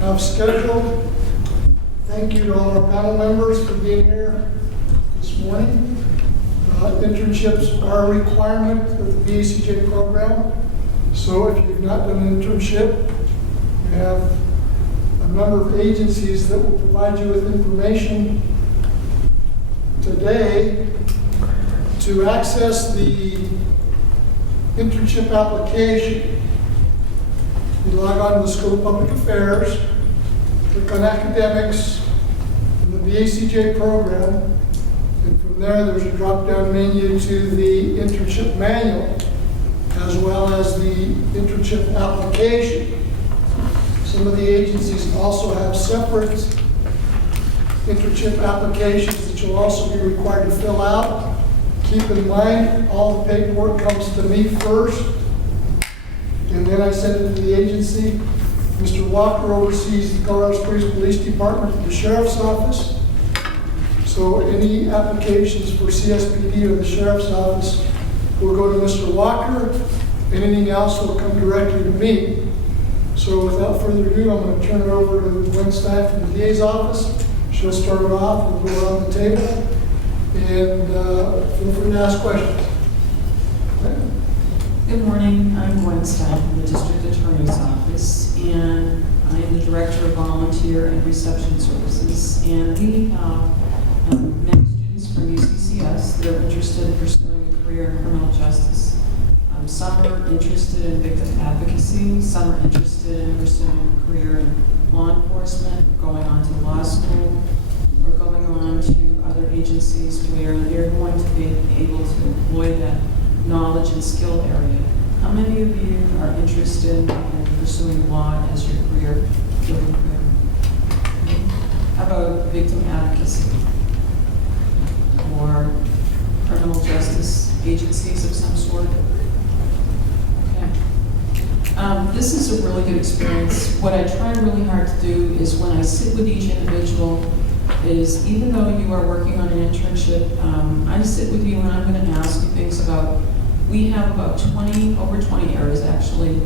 have scheduled. Thank you to all our panel members for being here this morning. Internships are a requirement of the BACJ program. So if you've not done an internship, we have a number of agencies that will provide you with information today to access the internship application. You log on to the School of Public Affairs, click on Academics, and the BACJ program, and from there there's a drop-down menu to the internship manual, as well as the internship application. Some of the agencies also have separate internship applications that you'll also be required to fill out. Keep in mind, all the paperwork comes to me first, and then I send it to the agency. Mr. Walker oversees the Colorado Springs Police Department and the Sheriff's Office. So any applications for CSPD or the Sheriff's Office will go to Mr. Walker, and anything else will come directly to me. So without further ado, I'm going to turn it over to Gwen Stein from the DA's office. She'll start it off, we'll go around the table, and feel free to ask questions. Okay. Good morning, I'm Gwen Stein from the District Attorney's Office, and I am the Director of Volunteer and Reception Services, and we have many students from UCCS that are interested in pursuing a career in criminal justice. Some are interested in victim advocacy, some are interested in pursuing a career in law enforcement, going on to law school, or going on to other agencies where they're going to be able to employ that knowledge and skill area. How many of you are interested in pursuing law as your career? How about victim advocacy or criminal justice agencies of some sort? This is a really good experience. What I try really hard to do is when I sit with each individual is, even though you are working on an internship, I sit with you and I'm going to ask you things about, we have about over 20 areas actually,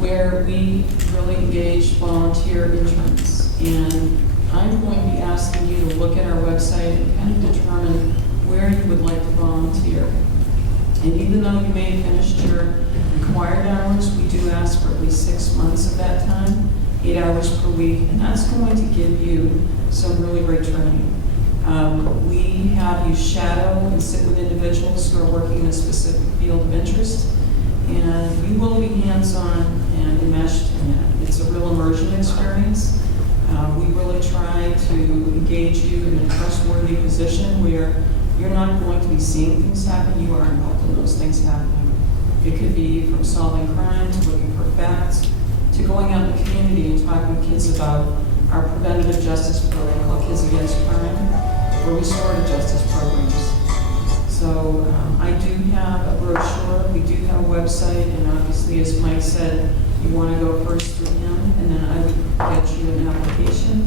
where we really engage volunteer interns. And I'm going to be asking you to look at our website and kind of determine where you would like to volunteer. And even though you may have finished your required hours, we do ask for at least 6 months of that time, 8 hours per week, and that's going to give you some really great training. We have you shadow and sit with individuals who are working in a specific field of interest, and you will be hands-on and enmeshed in that. It's a real immersion experience. We really try to engage you in a trustworthy position where you're not going to be seeing things happen, you are involved in those things happening. It could be from solving crime to looking for facts, to going out in the community and talking to kids about our preventative justice program called Kids Against Crime, or restorative justice programs. So I do have a brochure, we do have a website, and obviously, as Mike said, you want to go first through him, and then I would get you an application,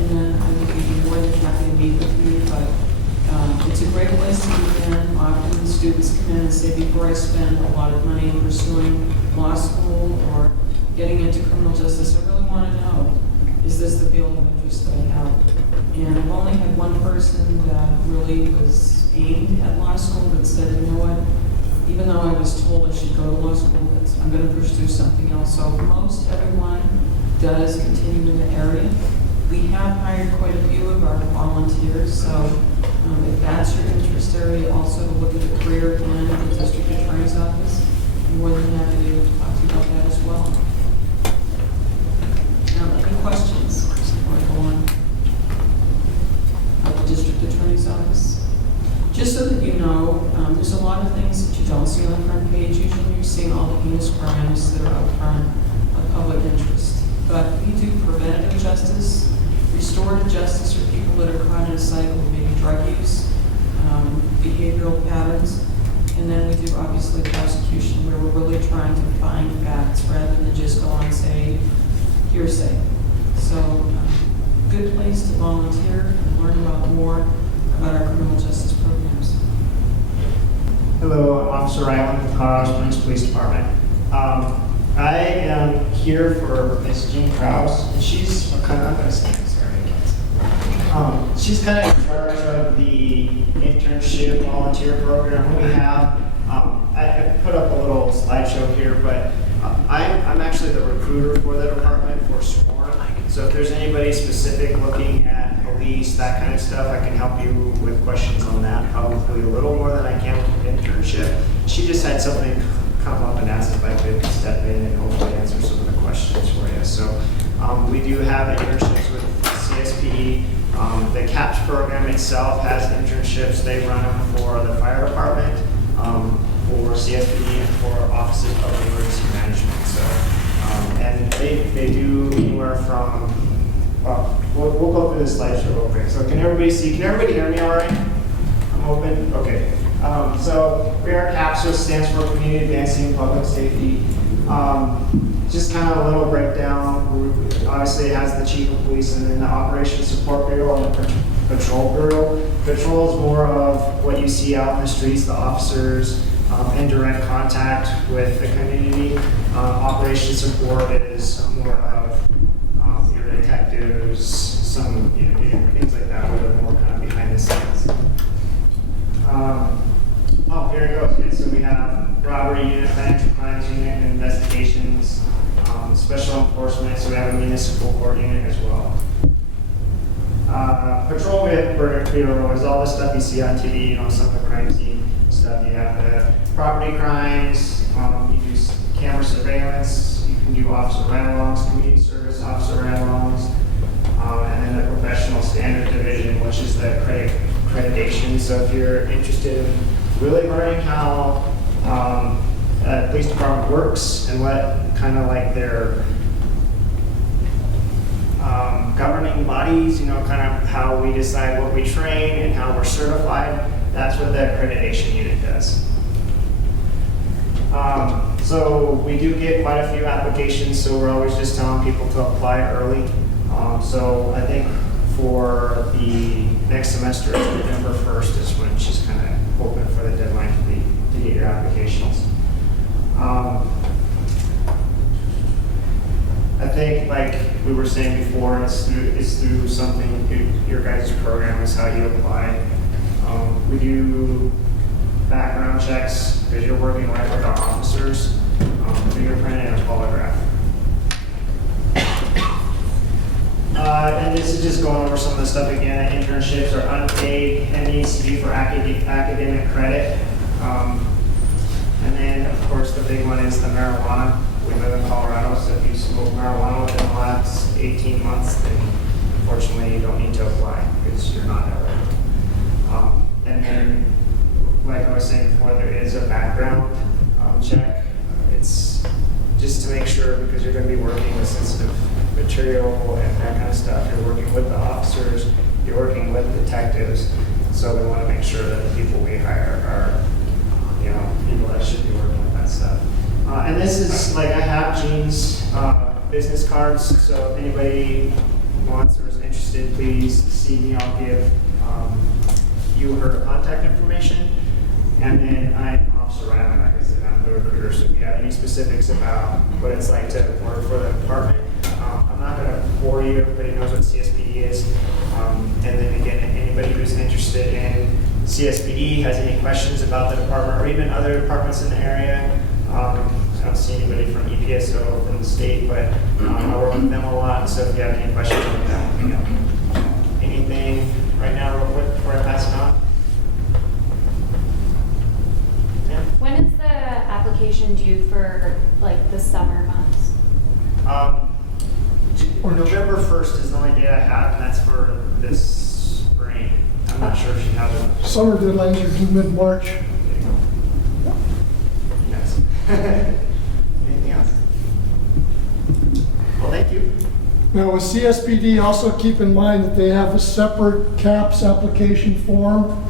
and then I would be more than happy to meet with you. But it's a great place to begin. Often students come in and say, before I spend a lot of money pursuing law school or getting into criminal justice, I really want to know, is this the field of interest that I have? And I've only had one person that really was aimed at law school that said, you know what, even though I was told I should go to law school, I'm going to pursue something else. So most everyone does continue in the area. We have hired quite a few of our volunteers, so if that's your interest area, also to look at the career plan at the District Attorney's Office, I'm more than happy to talk to you about that as well. Now, any questions before I go on? At the District Attorney's Office? Just so that you know, there's a lot of things that you don't see on the front page. Usually you're seeing all the heinous crimes that are out front of public interest. But we do preventative justice, restorative justice for people that are caught in a cycle of maybe drug use, behavioral patterns, and then we do obviously prosecution where we're really trying to find facts rather than just go on and say hearsay. So good place to volunteer and learn about more about our criminal justice programs. Hello, I'm Officer Ryland with Colorado Springs Police Department. I am here for Miss Jean Krause, and she's kind of, I'm going to stand, sorry. She's kind of in charge of the internship volunteer program we have. I put up a little slideshow here, but I'm actually the recruiter for the department for SWORN. So if there's anybody specific looking at police, that kind of stuff, I can help you with questions on that, probably a little more than I can with internship. She just had something come up and asked if I could step in and hopefully answer some of the questions for you. So we do have internships with CSPE. The CAPS program itself has internships. They run them for the fire department, for CSPE, and for Office of Public Emergency Management. So, and they do anywhere from, well, we'll go through this slideshow real quick. So can everybody see? Can everybody hear me all right? I'm hoping. Okay. So we are CAPS, which stands for Community Advancing Public Safety. Just kind of a little breakdown. Obviously, it has the Chief of Police and then the Operations Support Bureau and the Patrol Bureau. Patrol is more of what you see out in the streets, the officers in direct contact with the community. Operations Support is more of your detectives, some things like that, where they're more kind of behind the scenes. Oh, here it goes. Okay, so we have robbery unit, financial crimes unit, and investigations, special enforcement. So we have a municipal court unit as well. Patrol Bureau is all the stuff you see on TV, some of the crime scene stuff. You have the property crimes, you do camera surveillance, you can do officer ride-alongs, community service officer ride-alongs, and then the professional standard division, which is the accreditation. So if you're interested in really learning how a police department works and what kind of like their governing bodies, kind of how we decide what we train and how we're certified, that's what the accreditation unit does. So we do get quite a few applications, so we're always just telling people to apply early. So I think for the next semester, it's November 1st is when she's kind of hoping for the deadline to get your applications. I think, like we were saying before, it's through something, your guys' program is how you apply. We do background checks because you're working right with our officers, fingerprint and a polygraph. And this is just going over some of the stuff again. Internships are unpaid and needs to be for academic credit. And then, of course, the big one is the marijuana. We live in Colorado, so if you smoke marijuana within the last 18 months, then unfortunately you don't need to apply because you're not eligible. And then, like I was saying before, there is a background check. It's just to make sure, because you're going to be working with sensitive material and that kind of stuff. You're working with the officers, you're working with detectives, so we want to make sure that the people we hire are, people that should be working with that stuff. And this is, like, I have Jean's business cards, so if anybody wants or is interested, please see me. I'll give you her contact information. And then I'm Officer Ryland, like I said, I'm the recruiter, so if you have any specifics about what it's like to work for the department, I'm not going to bore you. Everybody knows what CSPE is. And then again, anybody who's interested in CSPE has any questions about the department or even other departments in the area. I don't see anybody from EPSO or from the state, but I work with them a lot. So if you have any questions on that, anything right now real quick before I pass it on? Yeah. When is the application due for like the summer months? November 1st is the only date I have, and that's for this spring. I'm not sure if she has one. Summer deadlines are due mid-March. There you go. Yes. Anything else? Well, thank you. Now with CSPD, also keep in mind that they have a separate CAPS application form.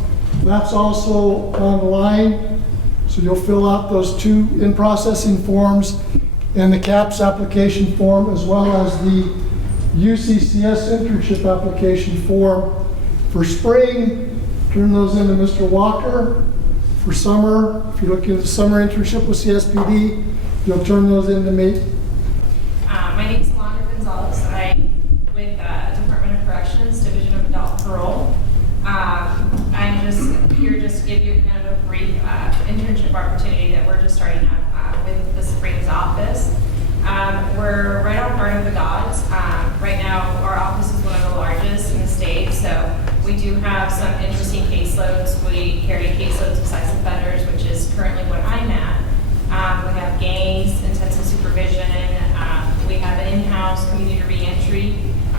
That's also online, so you'll fill out those two in-processing forms and the CAPS application form, as well as the UCCS internship application form. For spring, turn those into Mr. Walker. For summer, if you're looking at the summer internship with CSPD, You'll turn those into me. My name is Alondra Gonzalez. I'm with Department of Corrections, Division of Adult Parole. I'm just here just to give you kind of a brief internship opportunity that we're just starting up with the Springs office. We're right on part of the gods. Right now, our office is one of the largest in the state, so we do have some interesting caseloads. We carry caseloads of sex offenders, which is currently what I'm at. We have gangs, intensive supervision. We have an in-house community reentry,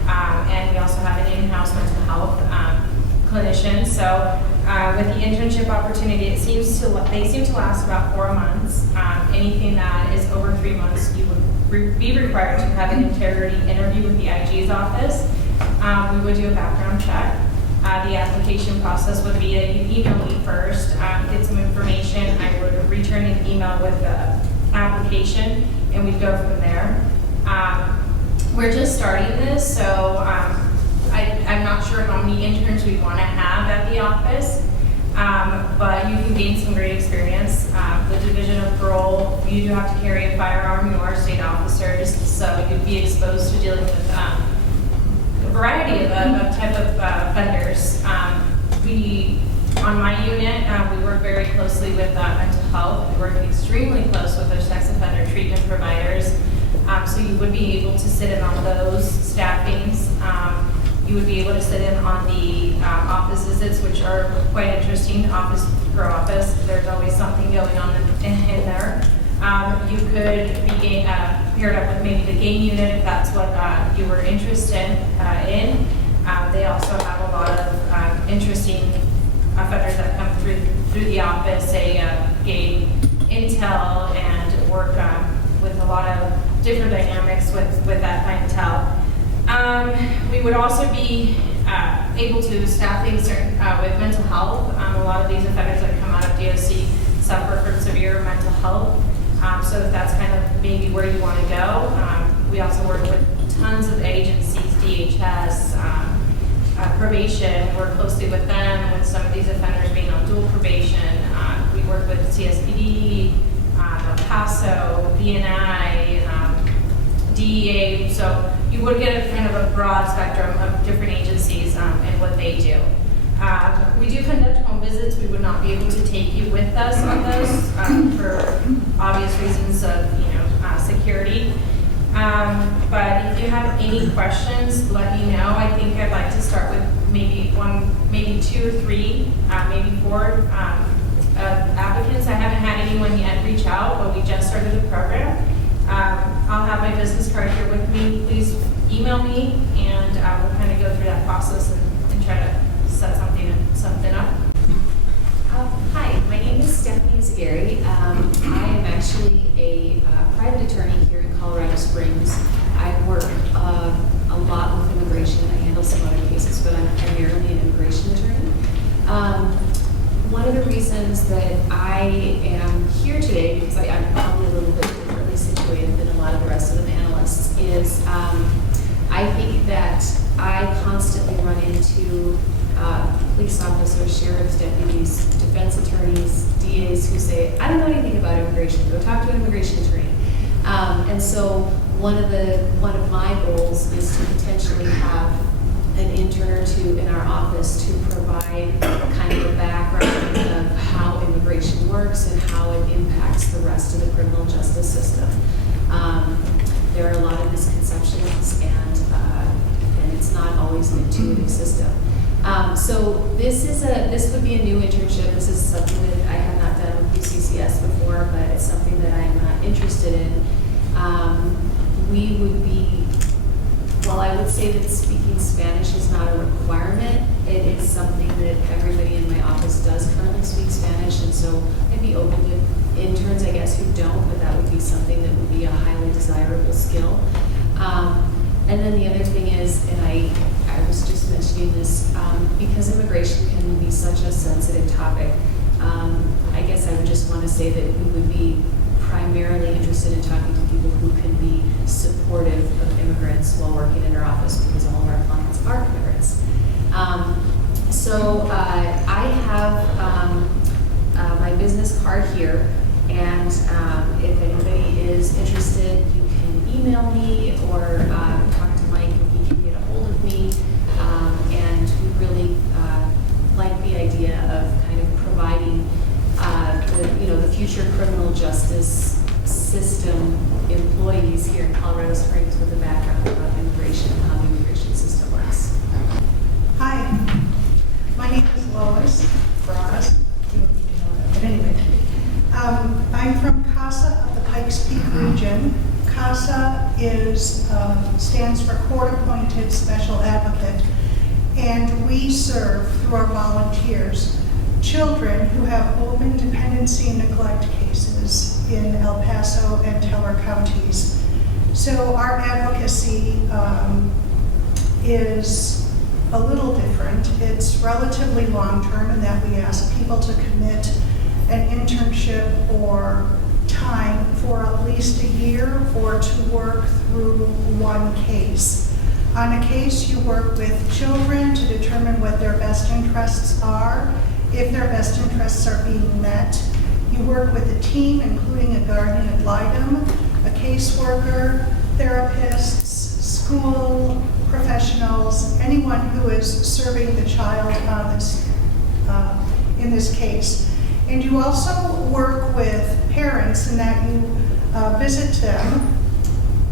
and we also have an in-house mental health clinician. So with the internship opportunity, they seem to last about 4 months. Anything that is over 3 months, you would be required to have an integrity interview with the IG's office. We would do a background check. The application process would be that you email me first, get some information. I would return an email with the application, and we'd go from there. We're just starting this, so I'm not sure how many interns we want to have at the office, but you can gain some great experience. The Division of Parole, you do have to carry a firearm. You are a state officer, just so you'd be exposed to dealing with a variety of type of offenders. On my unit, we work very closely with mental health. We work extremely close with our sex offender treatment providers. So you would be able to sit in on those staffings. You would be able to sit in on the office visits, which are quite interesting, office per office. There's always something going on in there. You could be paired up with maybe the gang unit if that's what you were interested in. They also have a lot of interesting offenders that come through the office, say gang intel, and work with a lot of different dynamics with that clientele. We would also be able to staff things with mental health. A lot of these offenders that come out of DOC suffer from severe mental health. So if that's kind of maybe where you want to go. We also work with tons of agencies, DHS, Probation. Work closely with them with some of these offenders being on dual probation. We work with CSPD, Paso, BNI, DEA. So you would get a kind of a broad spectrum of different agencies and what they do. We do conduct home visits. We would not be able to take you with us on those for obvious reasons of security. But if you have any questions, let me know. I think I'd like to start with maybe 2 or 3, maybe 4 applicants. I haven't had anyone yet reach out, but we just started the program. I'll have my business card here with me. Please email me, and we'll kind of go through that process and try to set something up. Hi, my name is Izaguirre. I am actually a private attorney here in Colorado Springs. I work a lot with immigration. I handle some other cases, but I'm primarily an immigration attorney. One of the reasons that I am here today, because I'm probably a little bit differently situated than a lot of the rest of the panelists, is I think that I constantly run into police officers, sheriffs, deputies, defense attorneys, DAs who say, I don't know anything about immigration, go talk to an immigration attorney. And so one of my goals is to potentially have an intern or 2 in our office to provide kind of a background of how immigration works and how it impacts the rest of the criminal justice system. There are a lot of misconceptions, and it's not always an intuitive system. So this would be a new internship. This is something that I have not done with UCCS before, but it's something that I'm interested in. We would be, well, I would say that speaking Spanish is not a requirement. It is something that everybody in my office does currently speak Spanish, and so I'd be open to interns, I guess, who don't, but that would be something that would be a highly desirable skill. And then the other thing is, and I was just mentioning this, because immigration can be such a sensitive topic, I guess I would just want to say that we would be primarily interested in talking to people who can be supportive of immigrants while working in our office, because all of our clients are immigrants. So I have my business card here, and if anybody is interested, you can email me or talk to Mike and he can get a hold of me. And we really like the idea of kind of providing the future criminal justice system employees here in Colorado Springs with a background about immigration and how the immigration system works. Hi, my name is Lois Gracz. You don't need to know that, but anyway. I'm from CASA of the Pikes Peak region. CASA stands for Court Appointed Special Advocate, and we serve through our volunteers children who have open dependency and neglect cases in El Paso and Teller counties. So our advocacy is a little different. It's relatively long-term in that we ask people to commit an internship or time for at least a year or to work through one case. On a case, you work with children to determine what their best interests are. If their best interests are being met, you work with a team, including a guardian ad litem, a caseworker, therapists, school professionals, anyone who is serving the child in this case. And you also work with parents in that you visit them,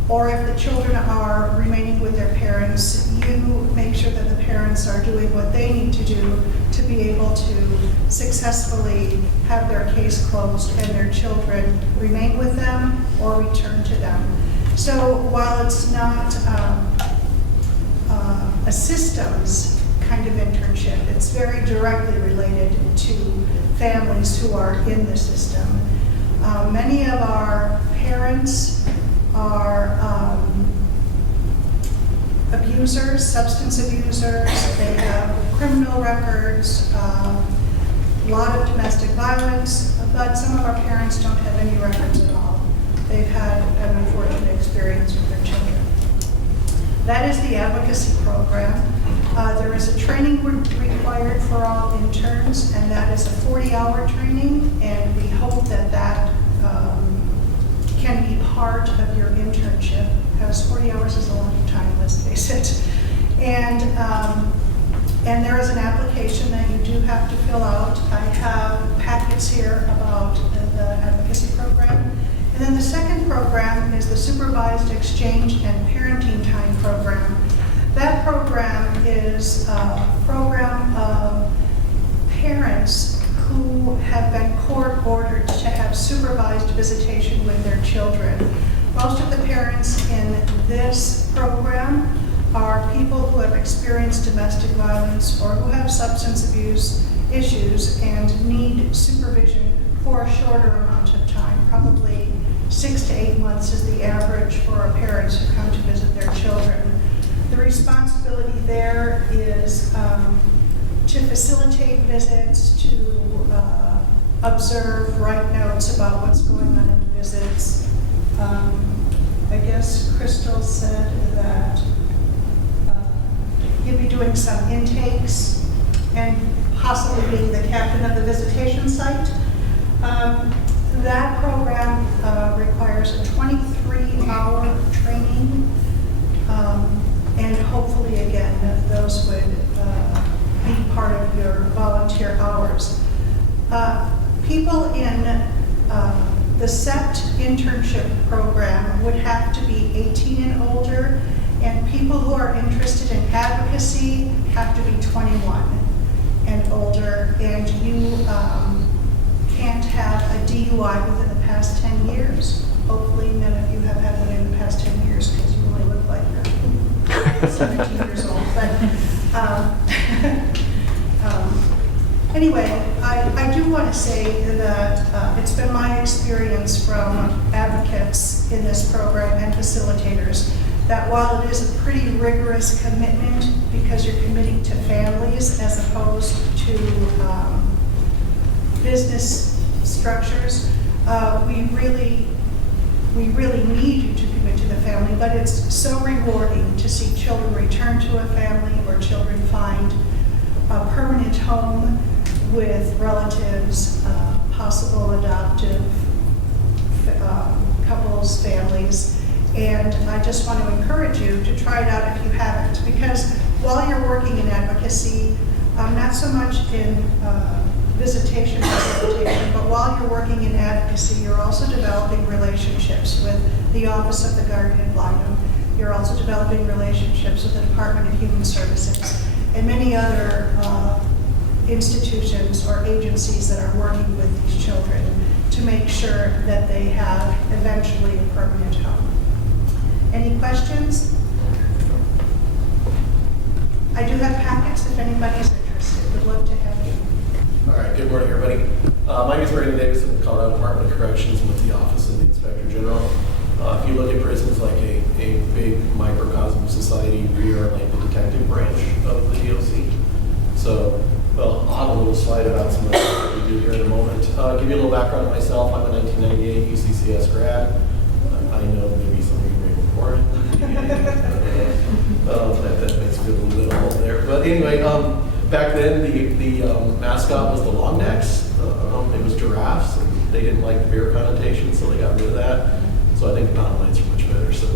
or if the children are remaining with their parents, you make sure that the parents are doing what they need to do to be able to successfully have their case closed and their children remain with them or return to them. So while it's not a systems kind of internship, it's very directly related to families who are in the system. Many of our parents are abusers, substance abusers. They have criminal records, a lot of domestic violence, but some of our parents don't have any records at all. They've had an unfortunate experience with their children. That is the advocacy program. There is a training required for all interns, and that is a 40-hour training, and we hope that that can be part of your internship, because 40 hours is a long time, let's face it. And there is an application that you do have to fill out. I have packets here about the advocacy program. And then the second program is the Supervised Exchange and Parenting Time program. That program is a program of parents who have been court ordered to have supervised visitation with their children. Most of the parents in this program are people who have experienced domestic violence or who have substance abuse issues and need supervision for a shorter amount of time. Probably 6 to 8 months is the average for our parents who come to visit their children. The responsibility there is to facilitate visits, to observe, write notes about what's going on in the visits. I guess Crystal said that you'll be doing some intakes and possibly being the captain of the visitation site. That program requires a 23-hour training, and hopefully, again, those would be part of your volunteer hours. People in the SEPT internship program would have to be 18 and older, and people who are interested in advocacy have to be 21 and older, and you can't have a DUI within the past 10 years. Hopefully none of you have had one in the past 10 years because you only look like you're 17 years old. But anyway, I do want to say that it's been my experience from advocates in this program and facilitators that while it is a pretty rigorous commitment because you're committing to families as opposed to business structures, we really need you to commit to the family, but it's so rewarding to see children return to a family or children find a permanent home with relatives, possible adoptive couples individuals, families. And I just want to encourage you to try it out if you haven't, because while you're working in advocacy, not so much in visitation, but while you're working in advocacy, you're also developing relationships with the Office of the Guardian ad litem. You're also developing relationships with the Department of Human Services and many other institutions or agencies that are working with these children to make sure that they have eventually a permanent home. Any questions? I do have packets if anybody's interested. Would love to have you. All right, good morning, everybody. My name is Martinez Davis in the Colorado Department of Corrections and with the Office of the Inspector General. If you look at prisons like a big microcosm of society, we are like the detective branch of the DOC. So, well, I'll have a little slide about some of the stuff that we do here in a moment. Give you a little background on myself. I'm a 1998 UCCS grad. I know maybe some of you may be born. That makes me a little bit old there. But anyway, back then the mascot was the long necks. It was giraffes. And they didn't like the beer connotation, so they got rid of that. So I think the mountain lights are much better, so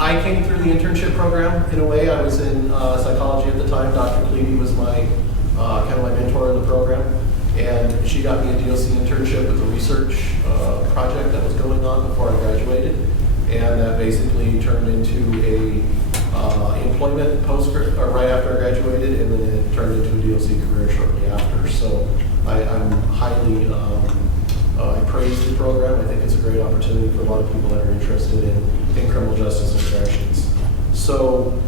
I came through the internship program in a way. I was in psychology at the time. Dr. Clevey was my kind of my mentor in the program, and she got me a DOC internship with a research project that was going on before I graduated, and that basically turned into a employment right after I graduated, and then it turned into a DOC career shortly after. So I'm highly I praise the program. I think it's a great opportunity for a lot of people that are interested in criminal justice and corrections. So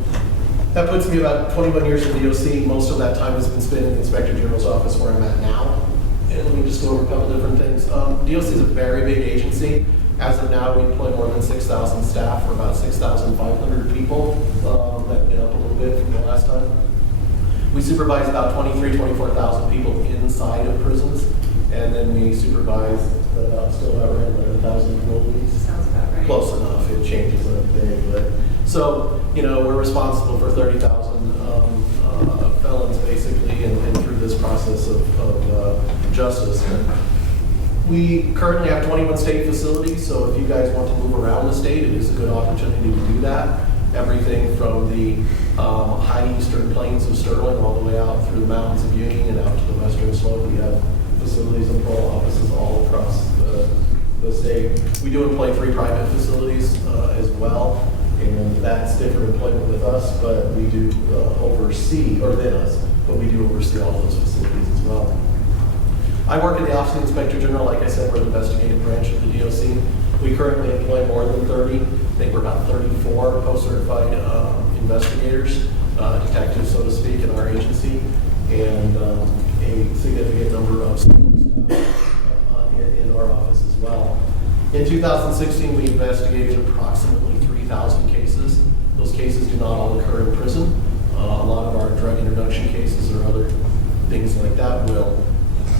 that puts me about 21 years in DOC. Most of that time has been spent in the Inspector General's office where I'm at now. And let me just go over a couple different things. DOC is a very big agency. As of now, we employ more than 6,000 staff. We're about 6,500 people. That's been up a little bit from the last time. We supervise about 24,000 people inside of prisons. And then we supervise still about 11,000 employees. Sounds about right. Close enough. It changes every day, but so we're responsible for 30,000 felons basically, and through this process of justice. We currently have 21 state facilities, so if you guys want to move around the state, it is a good opportunity to do that. Everything from the high eastern plains of Sterling all the way out through the mountains of Union and out to the western slope. We have facilities and parole offices all across the state. We do employ 3 private facilities as well, and that's different employment with us, but we do oversee, or than us, but we do oversee all those facilities as well. I work in the Office of the Inspector General. Like I said, we're the investigative branch of the DOC. We currently employ more than 30. I think we're about 34 post-certified investigators, detectives, so to speak, in our agency, and a significant number of support staff in our office as well. In 2016, we investigated approximately 3,000 cases. Those cases do not all occur in prison. A lot of our drug introduction cases or other things like that will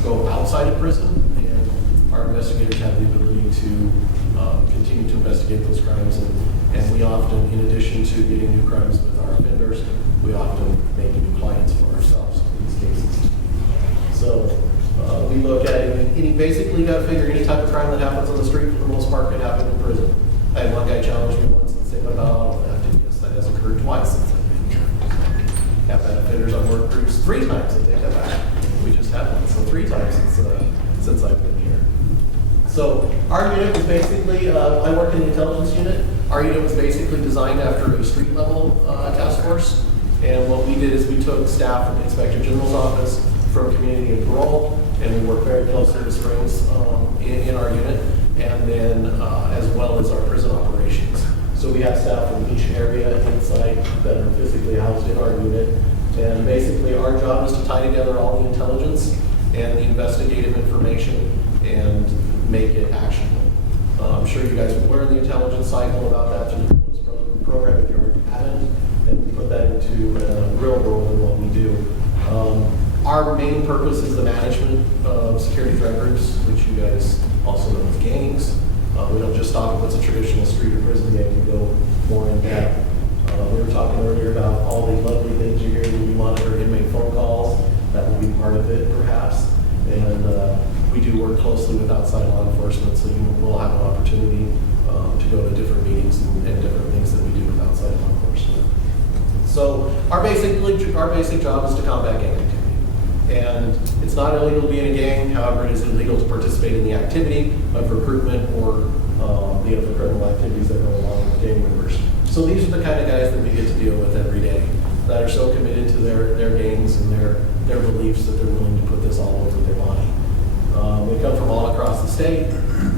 go outside of prison, and our investigators have the ability to continue to investigate those crimes. And we often, in addition to getting new crimes with our offenders, we often make new clients for ourselves in these cases. So we look at any basically got to figure any type of crime that happens on the street for the most part could happen in prison. I had one guy challenge me once and say about auto theft, and yes, that has occurred twice since I've been here. Have had offenders on work groups 3 times, I take that back. We just had one, so 3 times since I've been here. So our unit was basically, I work in the intelligence unit. Our unit was basically designed after a street level task force. And what we did is we took staff from the Inspector General's office, from community and parole, and we work very closely with Springs in our unit, and then as well as our prison operations. So we have staff from each area inside that are physically housed in our unit. And basically our job is to tie together all the intelligence and the investigative information and make it actionable. I'm sure you guys will learn the intelligence cycle about that through the program if you already haven't, and we put that into real world in what we do. Our main purpose is the management of security threat groups, which you guys also know as gangs. We don't just talk about what's a traditional street or prison gang, we go more in depth. We were talking earlier about all the lovely things you hear when you monitor inmate phone calls. That will be part of it, perhaps. And we do work closely with outside law enforcement, so you will have an opportunity to go to different meetings and different things that we do with outside law enforcement. So our basic job is to combat gang activity. And it's not illegal to be in a gang, however, it is illegal to participate in the activity of recruitment or the other criminal activities that go along with gang members. So these are the kind of guys that we get to deal with every day, that are so committed to their gangs and their beliefs that they're willing to put this all over their body. We come from all across the state.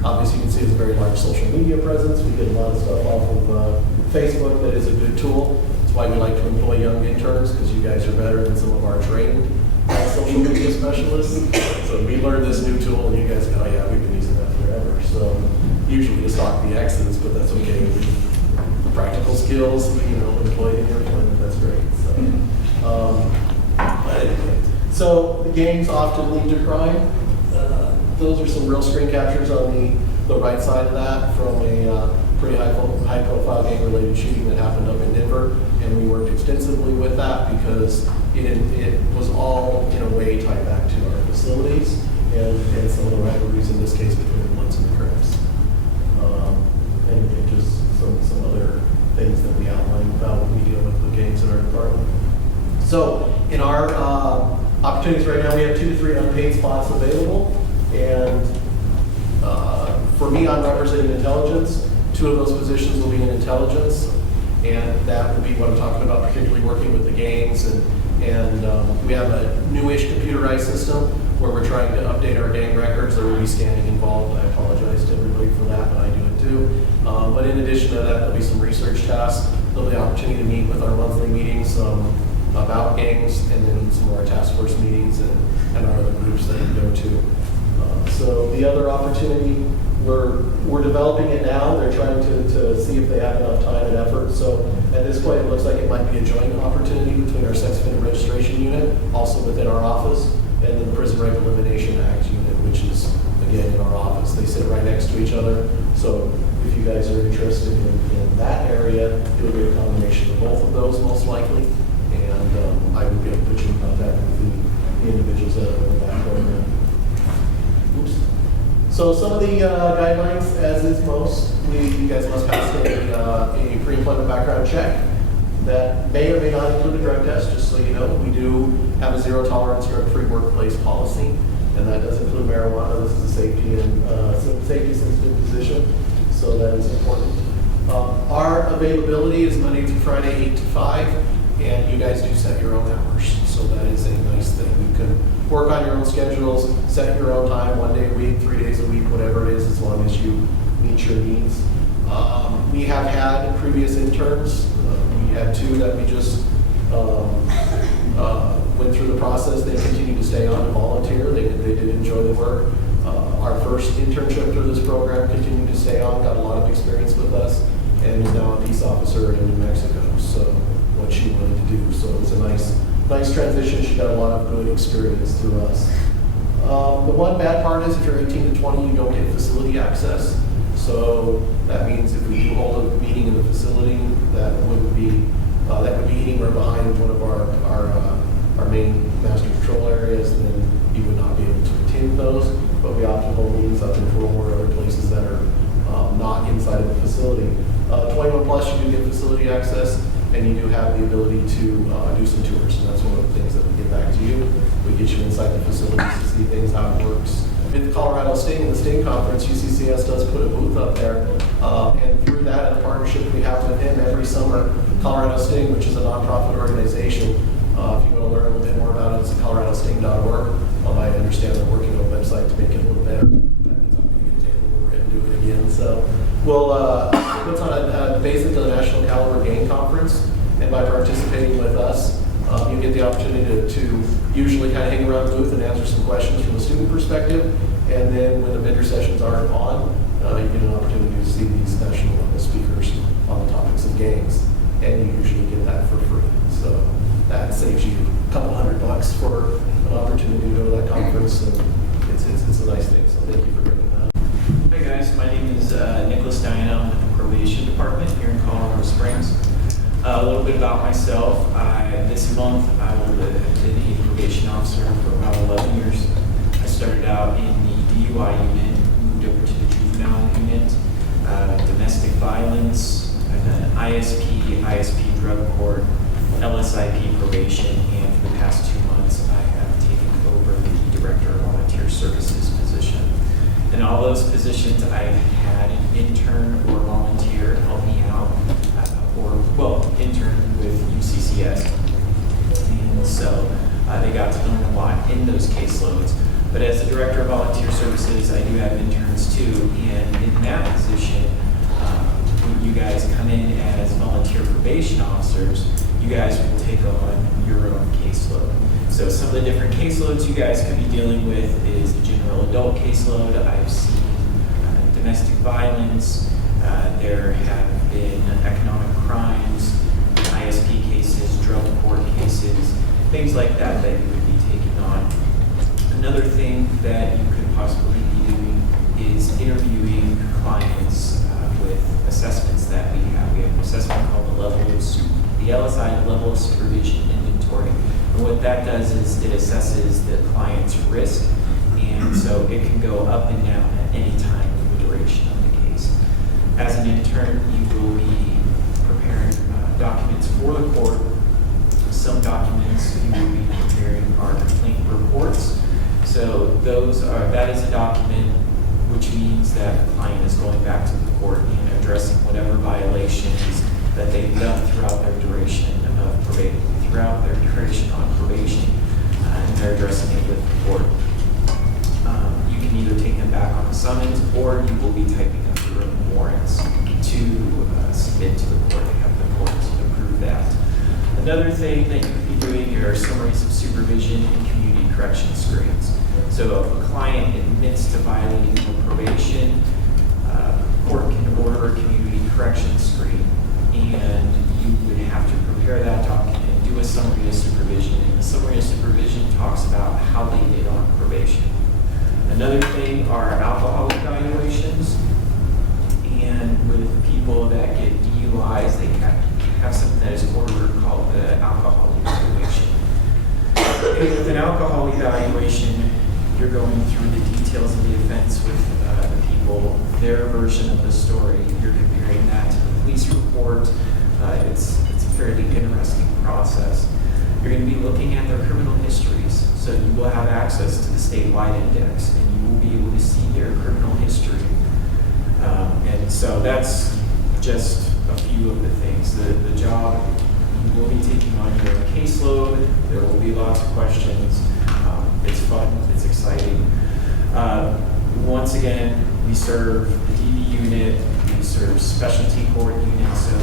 Obviously, you can see it's a very large social media presence. We get a lot of stuff off of Facebook that is a good tool. That's why we like to employ young interns, because you guys are better than some of our trained social media specialists. So we learned this new tool, and you guys go, oh yeah, we've been using that forever. So usually to stalk the exes, but that's okay. Practical skills, employed in your employment, that's great. So, but anyway, so the gangs often lead to crime. Those are some real screen captures on the right side of that from a pretty high-profile gang-related shooting that happened up in Denver, and we worked extensively with that because it was all in a way tied back to our facilities and some of the rivalries in this case between the Bloods and the Crips. And just some other things that we outline about when we deal with gangs in our department. So in our opportunities right now, we have 2 to 3 unpaid spots available. And for me, I'm representing intelligence. 2 of those positions will be in intelligence. And that would be what I'm talking about, particularly working with the gangs. And we have a newish computerized system where we're trying to update our gang records. There will be scanning involved. I apologize to everybody for that, but I do it too. But in addition to that, there'll be some research tasks. There'll be the opportunity to meet with our monthly meetings about gangs, and then some more task force meetings and our other groups that we go to. So the other opportunity, we're developing it now. They're trying to see if they have enough time and effort. So at this point, it looks like it might be a joint opportunity between our sex offender registration unit, also within our office, and then the Prison Rape Elimination Act unit, which is, again, in our office. They sit right next to each other. So if you guys are interested in that area, it'll be a combination of both of those, most likely. And I would be able to put you in contact with the individuals that are in that program. Oops. So some of the guidelines, as is most, you guys must pass a pre-employment background check that may or may not include a drug test, just so you know. We do have a zero tolerance drug-free workplace policy, and that does include marijuana. This is a safety-sensitive position, so that is important. Our availability is Monday through Friday, 8 to 5, and you guys do set your own hours, so that is a nice thing. You can work on your own schedules, set your own time, 1 day a week, 3 days a week, whatever it is, as long as you meet your needs. We have had previous interns. We had 2 that we just went through the process. They continue to stay on and volunteer. They did enjoy the work. Our first internship through this program continued to stay on, got a lot of experience with us, and is now a peace officer in New Mexico. So what she wanted to do. So it's a nice transition. She got a lot of good experience through us. The one bad part is if you're 18 to 20, you don't get facility access. So that means if we do hold a meeting in the facility, that would be anywhere behind one of our main master control areas, then you would not be able to attend those. But we often hold meetings up in Parole or other places that are not inside of the facility. 21 plus, you do get facility access, and you do have the ability to do some tours. And that's one of the things that we get back to you. We get you inside the facilities to see things, how it works. With Colorado State and the Stein conference, UCCS does put a booth up there. And through that, and the partnership we have with him every summer, Colorado Sting, which is a nonprofit organization, if you want to learn a little bit more about it, it's coloradosting.org. I understand they're working on a website to make it a little better. That means I'm going to take a little bit and do it again. So we'll put on basically a national caliber game conference, and by participating with us, you get the opportunity to usually kind of hang around the booth and answer some questions from a student perspective, and then when the vendor sessions aren't on, you get an opportunity to see these national level speakers on the topics of games, and you usually get that for free. So that saves you a couple $100 for an opportunity to go to that conference, and it's a nice thing. So thank you for bringing that. Hey guys, my name is Stein. I'm with the Probation Department here in Colorado Springs. A little bit about myself. This month I will have been a probation officer for about 11 years. I started out in the DUI unit, moved over to the juvenile unit, domestic violence, I've done ISP drug court, LSIP probation, and for the past 2 months, I have taken over the director of volunteer services position. In all those positions, I've had an intern or volunteer help me out, intern with UCCS. And so they got to learn a lot in those caseloads. But as the director of volunteer services, I do have interns too. And in that position, when you guys come in as volunteer probation officers, you guys will take on your own caseload. So some of the different caseloads you guys could be dealing with is the general adult caseload. I've seen domestic violence. There have been economic crimes, ISP cases, drug court cases, things like that that you would be taking on. Another thing that you could possibly be doing is interviewing clients with assessments that we have. We have an assessment called the LSI Level of Supervision Inventory. And what that does is it assesses the client's risk, and so it can go up and down at any time in the duration of the case. As an intern, you will be preparing documents for the court. Some documents you will be preparing are complaint reports. So that is a document which means that the client is going back to the court and addressing whatever violations that they've done throughout their duration of probation, on probation, and they're addressing it with the court. You can either take them back on a summons, or you will be typing up your own warrants to submit to the court and have the court approve that. Another thing that you could be doing here are summaries of supervision and community correction screens. So if a client admits to violating the probation, court can order a community correction screen, and you would have to prepare that document, do a summary of supervision, and the summary of supervision talks about how they did on probation. Another thing are alcohol evaluations, and with people that get DUIs, they have something that is ordered called the alcohol evaluation. And with an alcohol evaluation, you're going through the details of the offense with the people, their version of the story. You're comparing that to the police report. It's a fairly interesting process. You're going to be looking at their criminal histories. So you will have access to the statewide index, and you will be able to see their criminal history. And so that's just a few of the things. The job, you will be taking on your own caseload. There will be lots of questions. It's fun. It's exciting. Once again, we serve the DV unit. We serve specialty court units. So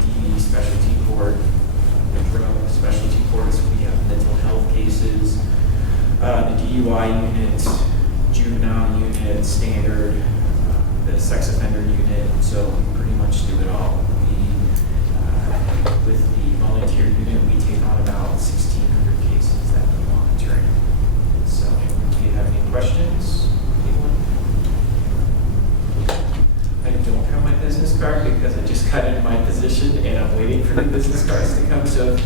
DV specialty court, the drug specialty courts. We have mental health cases. The DUI unit, juvenile unit, standard, the sex offender unit. So we pretty much do it all. With the volunteer unit, we take on about 1,600 cases that we're monitoring. So, do you have any questions? Anyone? I don't have my business card because I just got into my position and I'm waiting for the business cards to come. So, if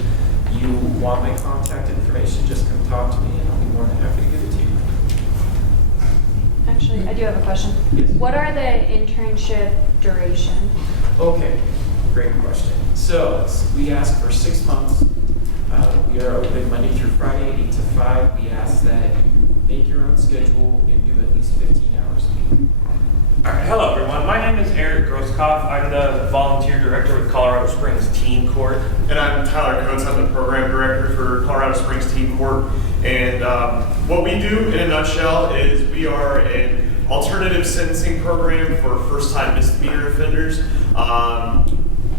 you want my contact information, just come talk to me and I'll be more than happy to give it to you. Actually, I do have a question. Yes. What are the internship duration? Okay, great question. So we ask for 6 months. We are open Monday through Friday, 8 to 5. We ask that you make your own schedule and do at least 15 hours a week. All right, hello everyone. My name is Groskopf. I'm the volunteer director with Colorado Springs Teen Court. And I'm Tyler Koets. I'm the program director for Colorado Springs Teen Court. And what we do in a nutshell is we are an alternative sentencing program for first-time misdemeanor offenders.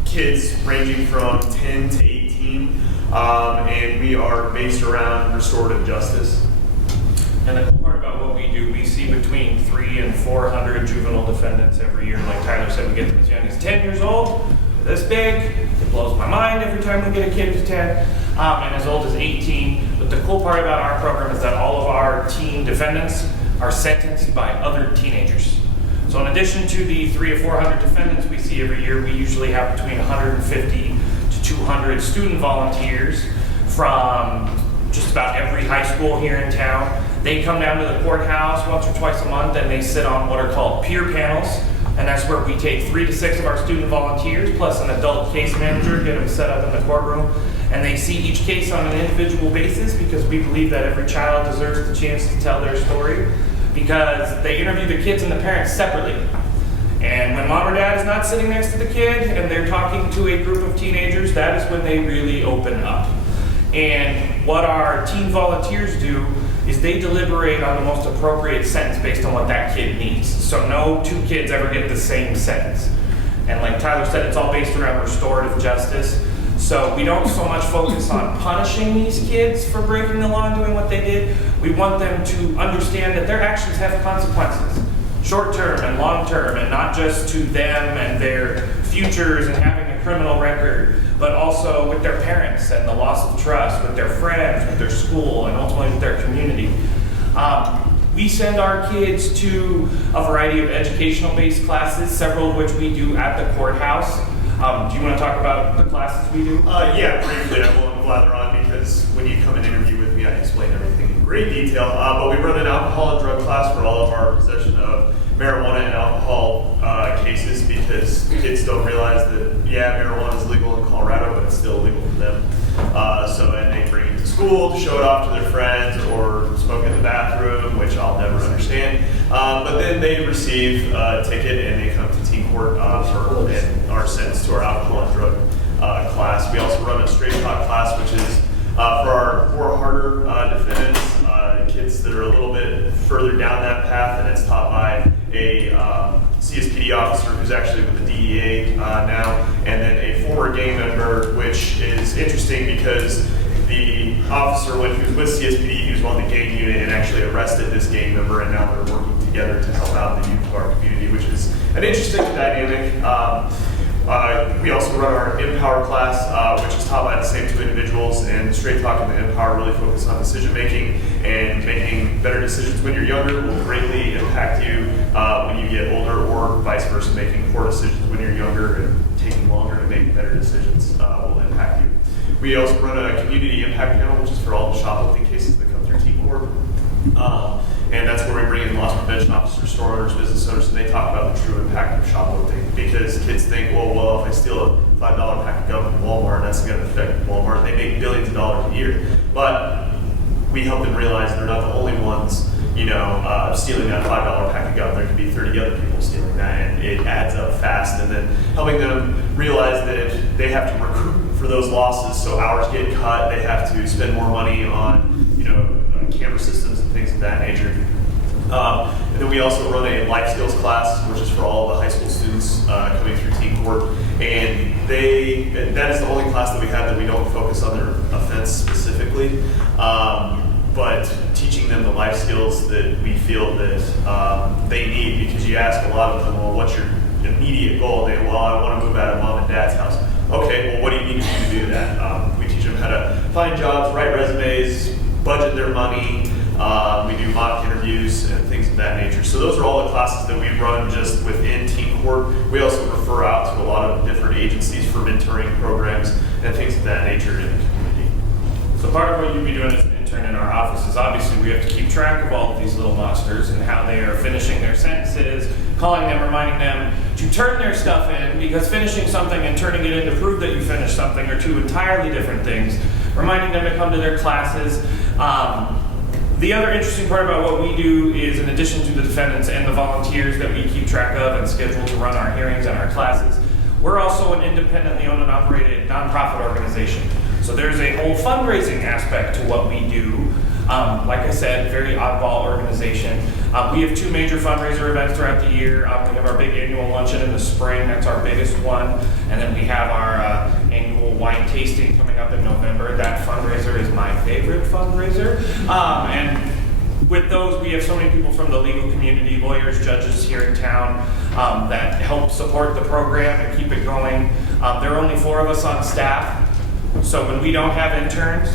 Kids ranging from 10 to 18, and we are based around restorative justice. And the cool part about what we do, we see between 300 and 400 juvenile defendants every year. Like Tyler said, we get them as young as 10 years old, this big. It blows my mind every time we get a kid who's 10, and as old as 18. But the cool part about our program is that all of our teen defendants are sentenced by other teenagers. So in addition to the 300 or 400 defendants we see every year, we usually have between 150 to 200 student volunteers from just about every high school here in town They come down to the courthouse once or twice a month and they sit on what are called peer panels. And that's where we take 3 to 6 of our student volunteers plus an adult case manager, get them set up in the courtroom. And they see each case on an individual basis because we believe that every child deserves the chance to tell their story, because they interview the kids and the parents separately. And when mom or dad is not sitting next to the kid and they're talking to a group of teenagers, that is when they really open up. And what our teen volunteers do is they deliberate on the most appropriate sentence based on what that kid needs. So no 2 kids ever get the same sentence. And like Tyler said, it's all based around restorative justice. So we don't so much focus on punishing these kids for breaking the law and doing what they did. We want them to understand that their actions have consequences, short-term and long-term, and not just to them and their futures and having a criminal record, but also with their parents and the loss of trust, with their friends, with their school, and ultimately with their community. We send our kids to a variety of educational-based classes, several of which we do at the courthouse. Do you want to talk about the classes we do? Yeah, briefly. I won't blather on because when you come and interview with me, I explain everything in great detail. But we run an alcohol and drug class for all of our possession of marijuana and alcohol cases, because kids don't realize that, yeah, marijuana is legal in Colorado, but it's still illegal for them. And they bring it to school to show it off to their friends or smoke in the bathroom, which I'll never understand. But then they receive a ticket and they come to teen court and are sentenced to our alcohol and drug class. We also run a straight talk class, which is for our more harder defendants, kids that are a little bit further down that path, and it's taught by a CSPD officer who's actually with the DEA now, and then a former gang member, which is interesting because the officer, when he was with CSPD, he was on the gang unit and actually arrested this gang member, and now they're working together to help out the youth of our community, which is an interesting dynamic. We also run our Empower class, which is taught by the same 2 individuals, and Straight Talk and the Empower really focus on decision making, and making better decisions when you're younger will greatly impact you when you get older, or vice versa, making poor decisions when you're younger and taking longer to make better decisions will impact you. We also run a community impact panel, which is for all the shoplifting cases that come through teen court. And that's where we bring in loss prevention officers, store owners, business owners, and they talk about the true impact of shoplifting. Because kids think, well, if I steal a $5 pack of gum from Walmart, that's going to affect Walmart. They make billions of dollars a year. But we help them realize they're not the only ones, stealing that $5 pack of gum. There could be 30 other people stealing that, and it adds up fast. And then helping them realize that they have to recoup for those losses, so hours get cut. They have to spend more money on, camera systems and things of that nature. And then we also run a life skills class, which is for all the high school students coming through teen court. And that is the only class that we have that we don't focus on their offense specifically, but teaching them the life skills that we feel that they need, because you ask a lot of them, well, what's your immediate goal? They, well, I want to move out of mom and dad's house. Okay, well, what do you need to do that? We teach them how to find jobs, write resumes, budget their money. We do mock interviews and things of that nature. So those are all the classes that we run just within teen court. We also refer out to a lot of different agencies for mentoring programs and things of that nature in the community. So part of what you'd be doing as an intern in our office is obviously we have to keep track of all of these little monsters and how they are finishing their sentences, calling them, reminding them to turn their stuff in, because finishing something and turning it in to prove that you finished something are 2 entirely different things. Reminding them to come to their classes. The other interesting part about what we do is, in addition to the defendants and the volunteers that we keep track of and schedule to run our hearings and our classes, we're also an independently owned and operated nonprofit organization. So there's a whole fundraising aspect to what we do. Like I said, very oddball organization. We have 2 major fundraiser events throughout the year. We have our big annual luncheon in the spring. That's our biggest one. And then we have our annual wine tasting coming up in November. That fundraiser is my favorite fundraiser. And with those, we have so many people from the legal community, lawyers, judges here in town that help support the program and keep it going. There are only 4 of us on staff. So when we don't have interns,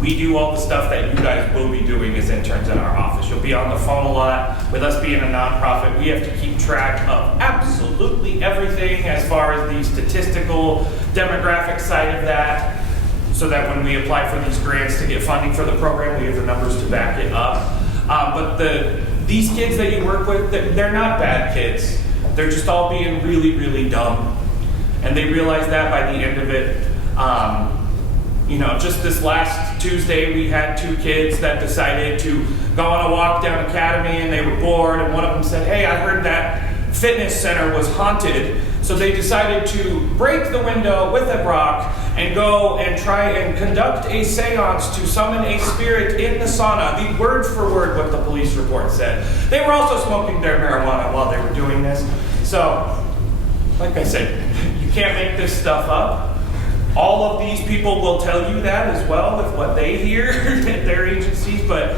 we do all the stuff that you guys will be doing as interns in our office. You'll be on the phone a lot. With us being a nonprofit, we have to keep track of absolutely everything as far as the statistical, demographic side of that, so that when we apply for these grants to get funding for the program, we have the numbers to back it up. But these kids that you work with, they're not bad kids. They're just all being really, really dumb. And they realize that by the end of it. Just this last Tuesday, we had 2 kids that decided to go on a walk down Academy, and they were bored, and one of them said, hey, I heard that fitness center was haunted. So they decided to break the window with a rock and go and try and conduct a seance to summon a spirit in the sauna. The word for word what the police report said. They were also smoking their marijuana while they were doing this. So, like I said, you can't make this stuff up. All of these people will tell you that as well with what they hear at their agencies, but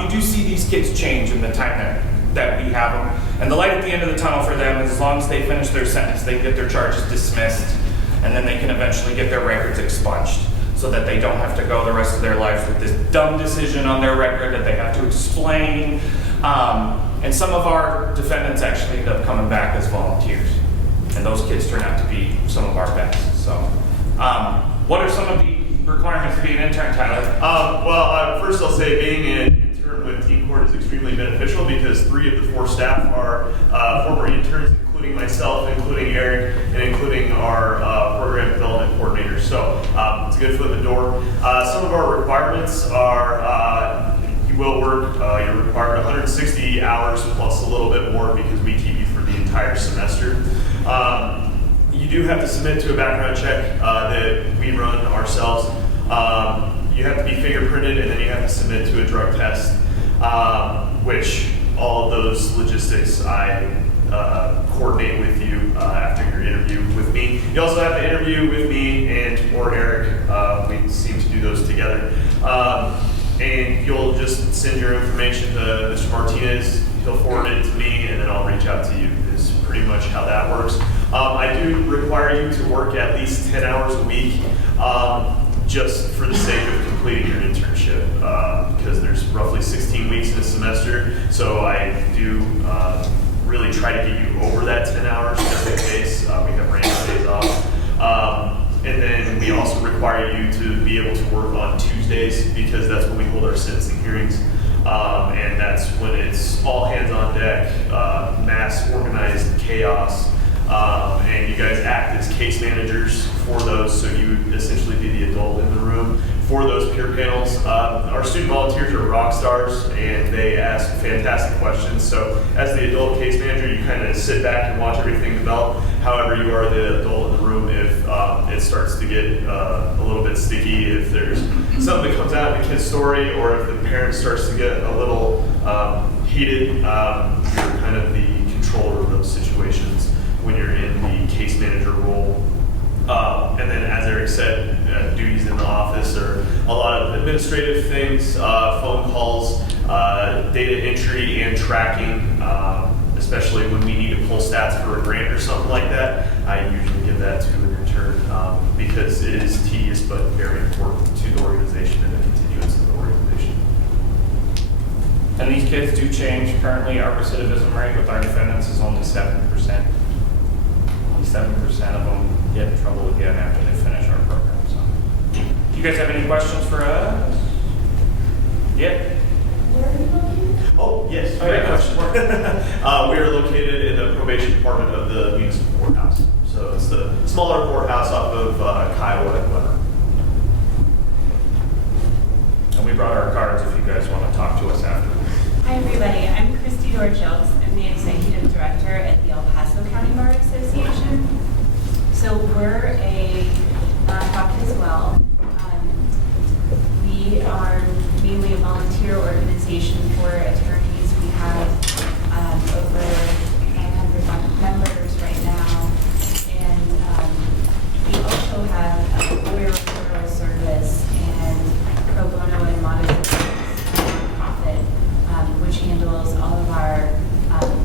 you do see these kids change in the time that we have them. And the light at the end of the tunnel for them is as long as they finish their sentence, they can get their charges dismissed, and then they can eventually get their records expunged so that they don't have to go the rest of their lives with this dumb decision on their record that they have to explain. And some of our defendants actually end up coming back as volunteers. And those kids turn out to be some of our best. So, what are some of the requirements to be an intern, Tyler? First I'll say being an intern with Team Court is extremely beneficial because 3 of the 4 staff are former interns, including myself, including Eric, and including our program development coordinator. So it's a good foot in the door. Some of our requirements are you will work, you're required 160 hours plus a little bit more because we keep you for the entire semester. You do have to submit to a background check that we run ourselves. You have to be fingerprinted, and then you have to submit to a drug test, which all of those logistics I coordinate with you after your interview with me. You also have to interview with me or Eric. We seem to do those together. And you'll just send your information to Mr. Martinez. He'll forward it to me, and then I'll reach out to you. Is pretty much how that works. I do require you to work at least 10 hours a week, just for the sake of completing your internship, because there's roughly 16 weeks in a semester. So I do really try to get you over that 10 hours just in case. We have random days off. And then we also require you to be able to work on Tuesdays because that's when we hold our sentencing hearings. And that's when it's all hands on deck, mass organized chaos. And you guys act as case managers for those, so you would essentially be the adult in the room for those peer panels. Our student volunteers are rock stars, and they ask fantastic questions. So as the adult case manager, you kind of sit back and watch everything develop. However, you are the adult in the room if it starts to get a little bit sticky, if there's something that comes out in the kid's story, or if the parent starts to get a little heated, you're kind of the controller of those situations when you're in the case manager role. And then, as Eric said, duties in the office are a lot of administrative things, phone calls, data entry and tracking, especially when we need to pull stats for a grant or something like that. I usually give that to an intern because it is tedious but very important to the organization and the continuance of the organization. And these kids do change. Currently, our recidivism rate with our defendants is only 7%. Only 7% of them get in trouble again after they finish our program. So, do you guys have any questions for us? Yep. Where are you located? Oh, yes. Great question. We are located in the probation department of the municipal courthouse. So it's the smaller courthouse off of Kiowa and Weber. And we brought our cards if you guys want to talk to us afterwards. Hi everybody, I'm Kristi Dorr Gilkes. I'm the Executive Director at the El Paso County Bar Association. So we're a nonprofit as well. We are mainly a volunteer organization for attorneys. We have over 900 members right now. And we also have a lawyer referral service and pro bono and monetary nonprofit, which handles all of our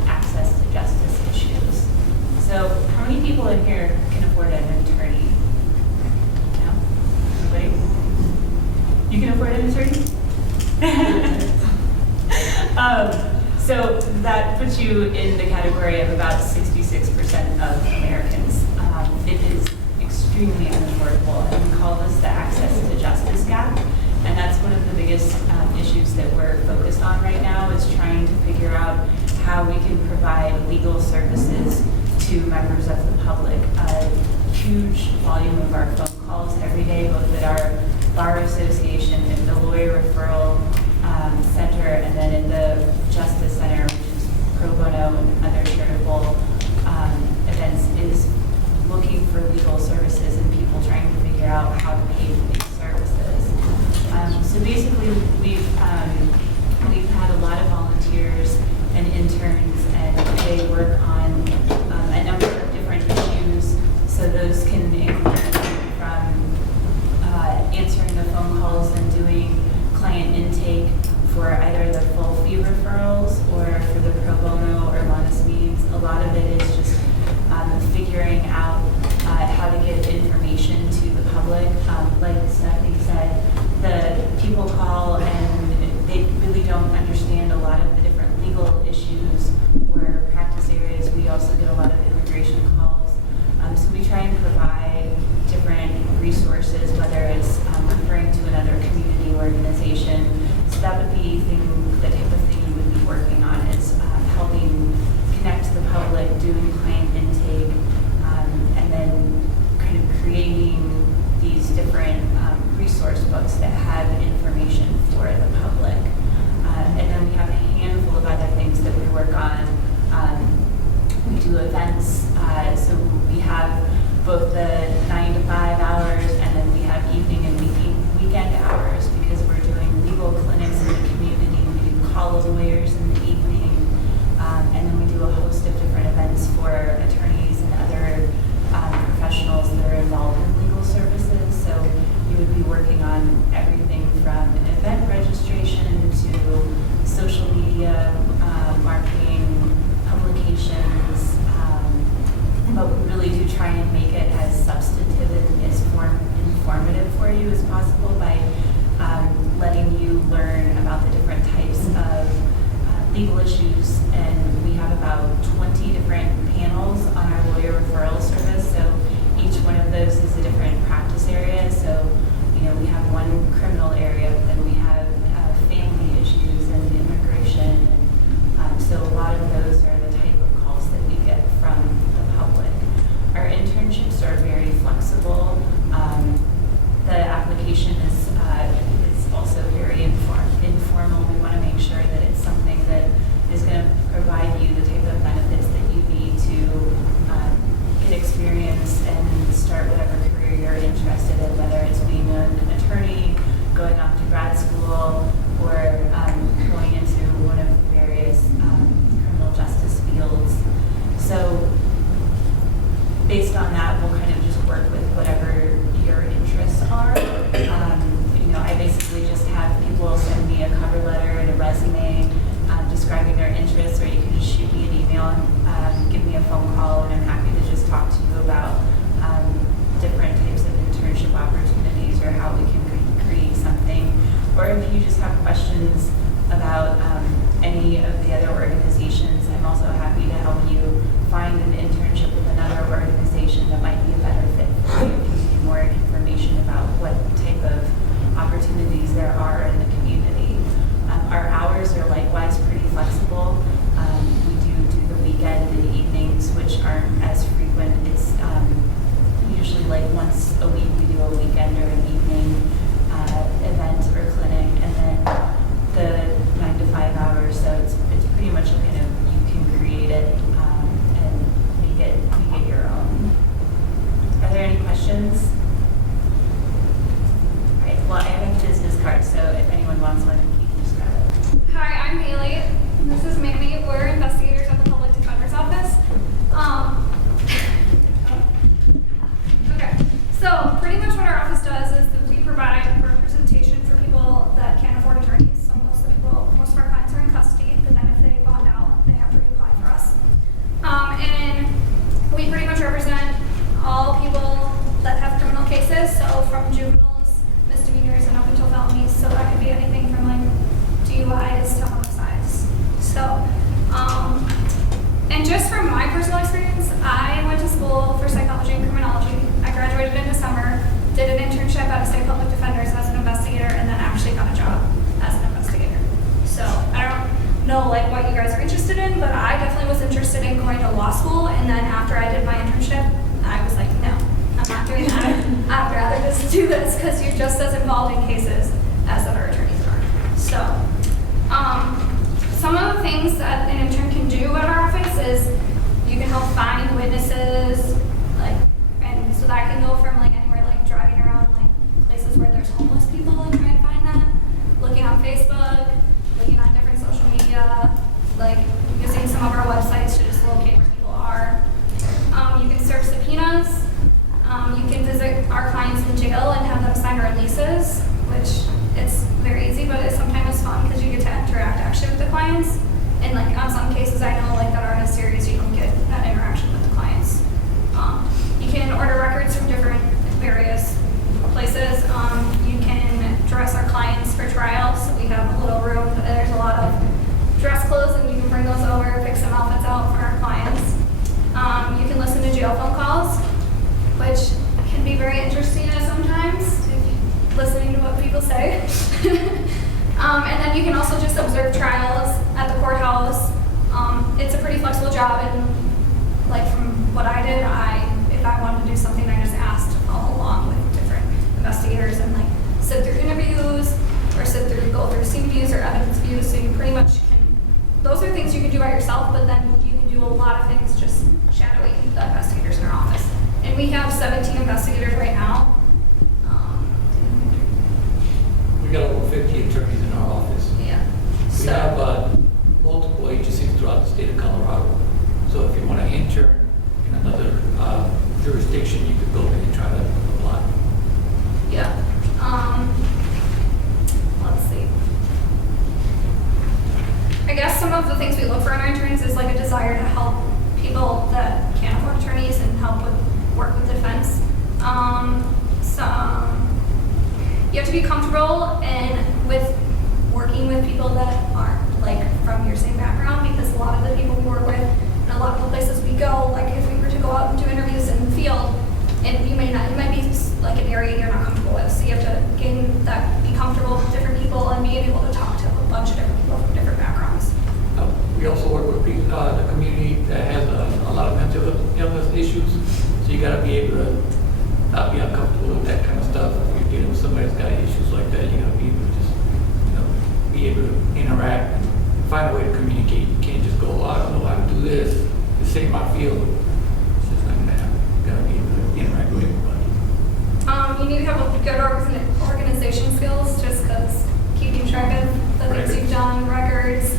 access to justice issues. So how many people in here can afford an attorney? No? Nobody? You can afford an attorney? So that puts you in the category of about 66% of Americans. It is extremely unaffordable, and we call this the access to justice gap. And that's one of the biggest issues that we're focused on right now is trying to figure out how we can provide legal services to members of the public. A huge volume of our phone calls every day, both at our Bar Association, at the Lawyer Referral Center, and then in the Justice Center, which is pro bono and other charitable events, is looking for legal services and people trying to figure out how to pay for these services. So basically, we've had a lot of volunteers and interns, and they work on a number of different issues. So those can include from answering the phone calls and doing client intake for either the full fee referrals or for the pro bono or modest meetings. A lot of it is just figuring out how to get information to the public. Like Stephanie said, the people call and they really don't understand a lot of the different legal issues or practice areas. We also get a lot of immigration calls. So we try and provide different resources, whether it's referring to another community organization. So that would be the type of thing we would be working on, is helping connect the public, doing client intake, and then kind of creating these different resource books that have information for the public. And then we have a handful of other things that we work on. We do events, so we have both the 9 to 5 hours, and then we have evening and weekend hours, because we're doing legal clinics in the community. We do call lawyers in the evening, and then we do a host of different events for attorneys and other professionals that are involved in legal services. So you would be working on everything from event registration to social media, marketing, publications, but we really do try and make it as substantive and as informative for you as possible by letting you learn about the different types of legal issues. And we have about 20 different panels on our lawyer referral service, so each one of those is a different practice area. So, we have one criminal area, but then we have family issues and immigration. And so a lot of those are the type of calls that we get from the public. Our internships are very flexible. The application is also very informal. We want to make sure that it's something that is going to provide you the type of benefits that you need to get experience and start whatever career you're interested in, whether it's being an attorney, going off to grad school, or going into one of the various criminal justice fields. So based on that, we'll kind of just work with whatever your interests are. I basically just have people send me a cover letter and a resume describing their interests, or you can just shoot me an email and give me a phone call, and I'm happy to just talk to you about different types of internship opportunities or how we can create something. Or if you just have questions about any of the other organizations, I'm also happy to help you find an internship with another organization that might be a better fit for you, if you need more information about what type of opportunities there are in the community. Our hours are likewise pretty flexible. We do the weekend and evenings, which aren't as frequent. It's usually like once a week we do a weekend or an evening event or clinic, and then the 9 to 5 hours. So it's pretty much kind of, you can create it and make it your own. Are there any questions? All right. Well, I have a business card, so if anyone wants one, you can just grab it. Hi, I'm Haley. This is Manny. We're investigators at the Public Defender's Office. Okay, so pretty much what our office does is that we provide representation for people that can't afford attorneys. So most of our clients are in custody, but then if they bond out, they have to reapply for us. And we pretty much represent all people that have criminal cases, so from juveniles, misdemeanors, and up until felonies. So that could be anything from like DUIs to homicides. So, and just from my personal experience, I went to school for psychology and criminology. I graduated in December, did an internship at a state public defender's as an investigator, and then actually got a job as an investigator. interested in going to law school, and then after I did my internship, I was like, no, I'm not doing that. I'd rather just do this because you're just as involved in cases as other attorneys are. So, some of the things that an intern can do at our office is you can help find witnesses, like, and so that can go from like anywhere, like driving around like places where there's homeless people and trying to find them, looking on Facebook, looking on different social media, like using some of our websites to just locate where people are. You can serve subpoenas. You can visit our clients in jail and have them sign releases, which it's very easy, but it's sometimes fun because you get to interact actually with the clients. And like on some cases I know like that aren't as serious, you don't get that interaction with the clients. You can order records from different various places. You can dress our clients for trial. So we have a little room, there's a lot of dress clothes and you can bring those over, pick some outfits out for our clients. You can listen to jail phone calls, which can be very interesting sometimes, listening to what people say. And then you can also just observe trials at the courthouse. It's a pretty flexible job, and like from what I did, if I wanted to do something, I just asked to follow along with different investigators and like sit through interviews or go through scene views or evidence views. So you pretty much can, those are things you can do by yourself, but then you can do a lot of things just shadowing the investigators in our office. And we have 17 investigators right now. We got over 50 attorneys in our office. Yeah. We have multiple agencies throughout the state of Colorado. So if you want to intern in another jurisdiction, you could go in and try to apply. Yeah. Let's see. I guess some of the things we look for in our interns is like a desire to help people that can't afford attorneys and help work with defense. You have to be comfortable with working with people that aren't like from your same background, because a lot of the people we work with and a lot of the places we go, like if we were to go out and do interviews in the field, and it might be like an area you're not comfortable with. So you have to be comfortable with different people and being able to talk to a bunch of different people from different backgrounds. We also work with the community that has a lot of mental illness issues. So you got to be able to not be uncomfortable with that kind of stuff. If you're dealing with somebody that's got issues like that, you got to be able to just, be able to interact and find a way to communicate. You can't just go, oh, I don't know how to do this. This ain't my field. It's just not going to happen. You got to be able to interact with everybody. You need to have a good organization skills, just because keeping track of the things you've done, records,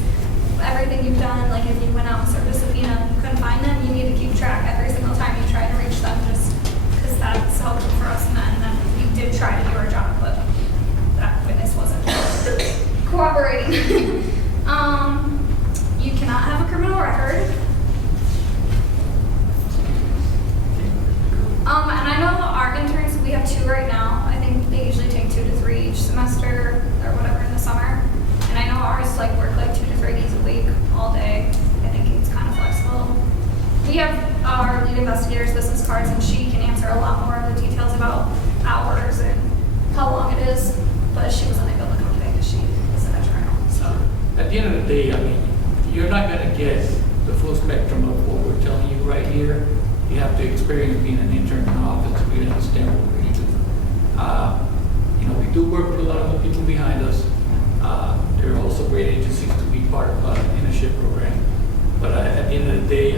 everything you've done. Like if you went out and served a subpoena and you couldn't find them, you need to keep track every single time you try to reach them, just because that's helpful for us. And then we did try to do our job, but that witness wasn't cooperating. You cannot have a criminal record. And I know our interns, we have 2 right now. I think they usually take 2 to 3 each semester or whatever in the summer. And I know ours work 2 to 3 days a week, all day. I think it's kind of flexible. We have our lead investigator's business cards, and she can answer a lot more of the details about hours and how long it is. But she was unable to come today because she is at a trial. So at the end of the day, you're not going to get the full spectrum of what we're telling you right here. You have to experience being an intern in the office to really understand what we do. We do work with a lot of the people behind us. There are also great agencies to be part of the internship program. But at the end of the day,